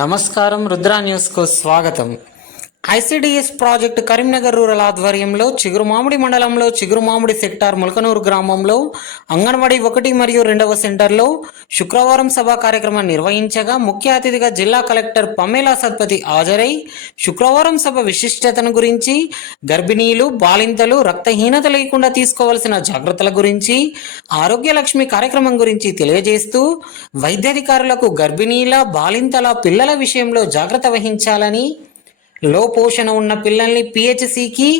నమస్కారం, రుద్ర న్యూస్ కు స్వాగతం. ఐసిడిఎస్ ప్రాజెక్టు కరీంనగర్ రూరల్ ఆధ్వర్యంలో చిగురుమామిడి మండలంలో చిగురుమామిడి సెక్టార్ ములకనూరు గ్రామంలో అంగన్వాడీ 1 మరియు 2వ సెంటర్లో శుక్రవారం సభా కార్యక్రమం నిర్వహించగా ముఖ్య అతిథిగా జిల్లా కలెక్టర్ పమేలా సత్పతి హాజరై శుక్రవారం సభ విశిష్టతను గురించి, గర్భిణీలు, బాలింతలు రక్తహీనత లేకుండా తీసుకోవాల్సిన జాగ్రత్తల గురించి, ఆరోగ్య లక్ష్మి కార్యక్రమం గురించి తెలియజేస్తూ వైద్యాధికారులకు గర్భిణీల, బాలింతల, పిల్లల విషయంలో జాగ్రత్త వహించాలని, లో పోషణ ఉన్న పిల్లల్ని పిహెచ్సికి,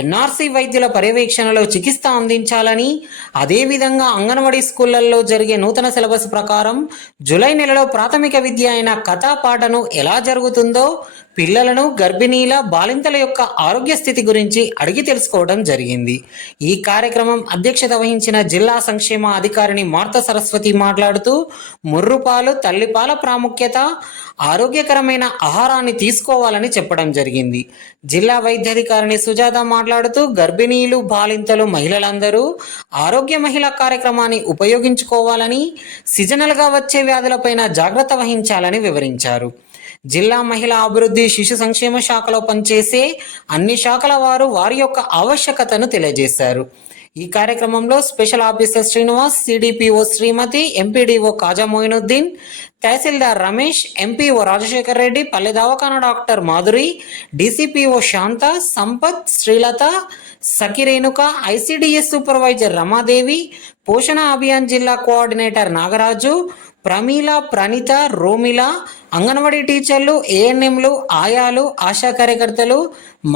ఎన్ఆర్సి వైద్యుల పర్యవేక్షణలో చికిత్స అందించాలని, అదేవిధంగా అంగన్వాడీ స్కూళ్లలో జరిగే నూతన సిలబస్ ప్రకారం జూలై నెలలో ప్రాథమిక విద్య అయిన కథా పాఠను ఎలా జరుగుతుందో పిల్లలను, గర్భిణీల, బాలింతల యొక్క ఆరోగ్య స్థితి గురించి అడిగి తెలుసుకోవడం జరిగింది. ఈ కార్యక్రమం అధ్యక్షత వహించిన జిల్లా సంక్షేమ అధికారిని మార్త సరస్వతి మాట్లాడుతూ ముర్రుపాలు, తల్లిపాల ప్రాముఖ్యత, ఆరోగ్యకరమైన ఆహారాన్ని తీసుకోవాలని చెప్పడం జరిగింది. జిల్లా వైద్యాధికారిని సుజాత మాట్లాడుతూ గర్భిణీలు, బాలింతలు, మహిళలందరూ ఆరోగ్య మహిళా కార్యక్రమాన్ని ఉపయోగించుకోవాలని, సీజనల్గా వచ్చే వ్యాధులపైన జాగ్రత్త వహించాలని వివరించారు. జిల్లా మహిళా అభివృద్ధి, శిశు సంక్షేమ శాఖలో పనిచేసే అన్ని శాఖల వారు వారి యొక్క ఆవశ్యకతను తెలియజేశారు. ఈ కార్యక్రమంలో స్పెషల్ ఆఫీసర్ శ్రీనివాస్, సిడిపిఓ శ్రీమతి, ఎంపీడీఓ కాజా మొయినుద్దీన్, తహసీల్దార్ రమేష్, ఎంపీఓ రాజశేఖర్ రెడ్డి, పల్లె దవాఖానా డాక్టర్ మాధురి, డీసీపీఓ శాంత, సంపత్, శ్రీలత, సఖిరేణుక, ఐసిడిఎస్ సూపర్వైజర్ రమాదేవి, పోషణ అభియాన్ జిల్లా కోఆర్డినేటర్ నాగరాజు, ప్రమీల, ప్రణీత, రోమిల, అంగన్వాడీ టీచర్లు, ఏఎన్ఎంలు, ఆయాలు, ఆశా కార్యకర్తలు,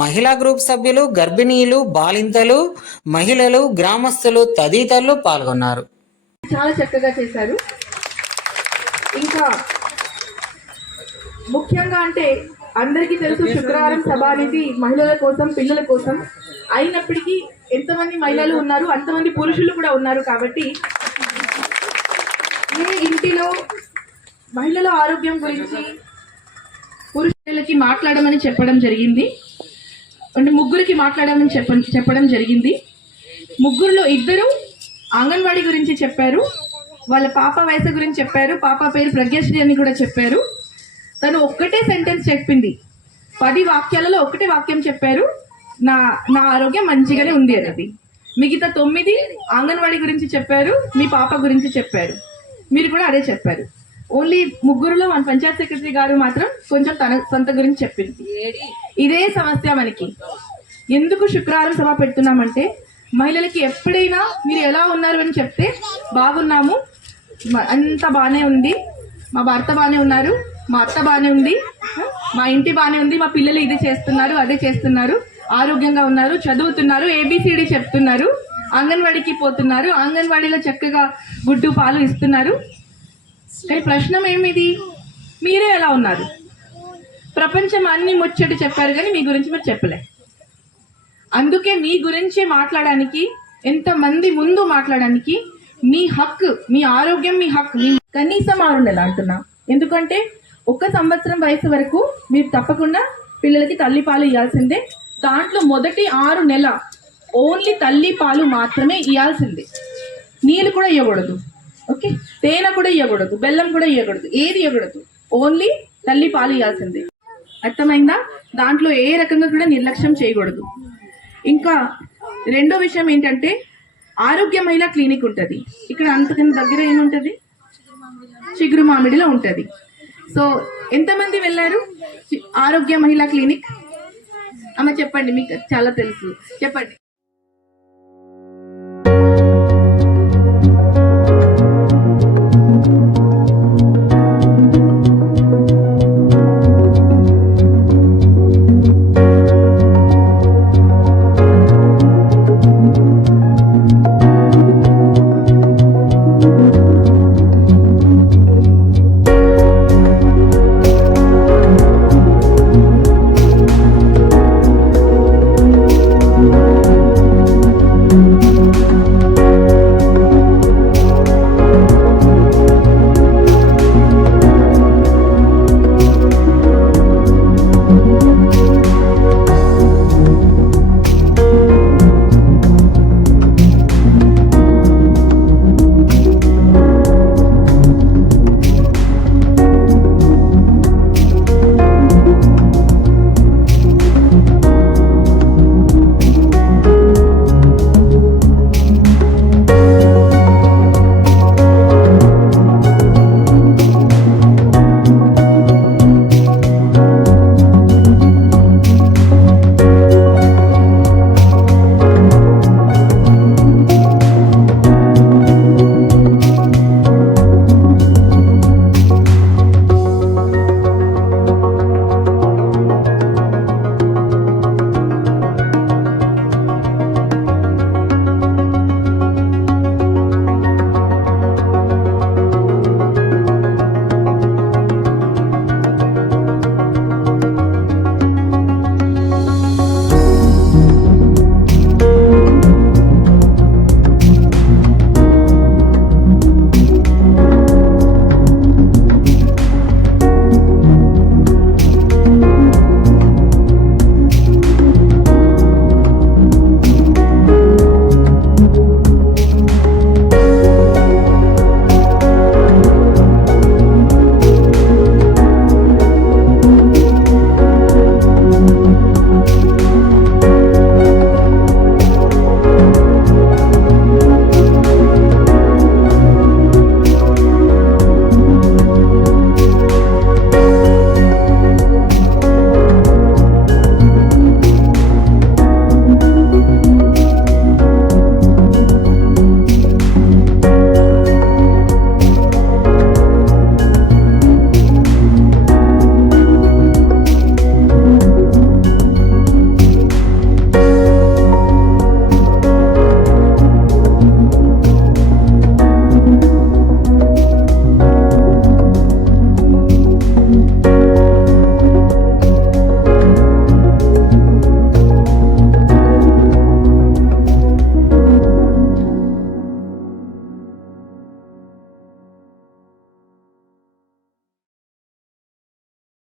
మహిళా గ్రూప్ సభ్యులు, గర్భిణీలు, బాలింతలు, మహిళలు, గ్రామస్తులు తదితరులు పాల్గొన్నారు. చాలా చక్కగా చేశారు. ఇంకా ముఖ్యంగా అంటే అందరికీ తెలుసు, శుక్రవారం సభ అనేది మహిళల కోసం, పిల్లల కోసం అయినప్పటికీ ఎంతమంది మహిళలు ఉన్నారు అంతమంది పురుషులు కూడా ఉన్నారు. కాబట్టి ఏ ఇంటిలో మహిళల ఆరోగ్యం గురించి పురుషులకి మాట్లాడమని చెప్పడం జరిగింది, అంటే ముగ్గురికి మాట్లాడమని చెప్పడం జరిగింది. ముగ్గురులో 2 అంగన్వాడీ గురించి చెప్పారు, వాళ్ళ పాప వయసు గురించి చెప్పారు, పాప పేరు ప్రజ్ఞశ్రీ అని కూడా చెప్పారు. తను ఒక్కటే సెంటెన్స్ చెప్పింది, 10 వాక్యాలలో ఒకటే వాక్యం చెప్పారు, నా ఆరోగ్యం మంచిగానే ఉంది అనేది. మిగతా 9 అంగన్వాడీ గురించి చెప్పారు, మీ పాప గురించి చెప్పారు, మీరు కూడా అదే చెప్పారు. ఓన్లీ ముగ్గురులో మన పంచాయత్ సెక్రటరీ గారు మాత్రం కొంచెం తన సొంత గురించి చెప్పింది. ఇదే సమస్య మనకి. ఎందుకు శుక్రవారం సభ పెడుతున్నామంటే మహిళలకి ఎప్పుడైనా మీరు ఎలా ఉన్నారు అని చెప్తే బాగున్నాము, అంత బాగానే ఉంది, మా భర్త బాగానే ఉన్నారు, మా అత్త బాగానే ఉంది, మా ఇంటి బాగానే ఉంది, మా పిల్లలు ఇది చేస్తున్నారు, అదే చేస్తున్నారు, ఆరోగ్యంగా ఉన్నారు, చదువుతున్నారు, ఏబిసిడి చెప్తున్నారు, అంగన్వాడీకి పోతున్నారు, అంగన్వాడీలో చక్కగా గుడ్డు పాలు ఇస్తున్నారు. కానీ ప్రశ్న ఏమిది, మీరే ఎలా ఉన్నారు? ప్రపంచం అన్ని ముచ్చటి చెప్పారు కానీ మీ గురించి మీరు చెప్పలే. అందుకే మీ గురించే మాట్లాడడానికి, ఎంతమంది ముందు మాట్లాడడానికి మీ హక్కు, మీ ఆరోగ్యం మీ హక్కు. కనీసం 6 నెలలు అంటున్నా, ఎందుకంటే 1 సంవత్సరం వయసు వరకు మీరు తప్పకుండా పిల్లలకి తల్లి పాలు ఇవ్వాల్సిందే. దాంట్లో మొదటి 6 నెలల ఓన్లీ తల్లి పాలు మాత్రమే ఇవ్వాల్సిందే. నీళ్ళు కూడా ఇవ్వకూడదు, ఓకే? తేనె కూడా ఇవ్వకూడదు, బెల్లం కూడా ఇవ్వకూడదు, ఏది ఇవ్వకూడదు, ఓన్లీ తల్లి పాలు ఇవ్వాల్సిందే. అర్థమైందా? దాంట్లో ఏ రకంగా కూడా నిర్లక్ష్యం చేయకూడదు. ఇంకా 2వ విషయం ఏంటంటే ఆరోగ్య మహిళా క్లినిక్ ఉంటుంది ఇక్కడ, అంతకన్నా దగ్గర ఏముంటుంది, చిగురుమామిడిలో ఉంటుంది. సో ఎంతమంది వెళ్ళారు ఆరోగ్య మహిళా క్లినిక్? అమ్మ చెప్పండి, మీకు చాలా తెలుసు, చెప్పండి.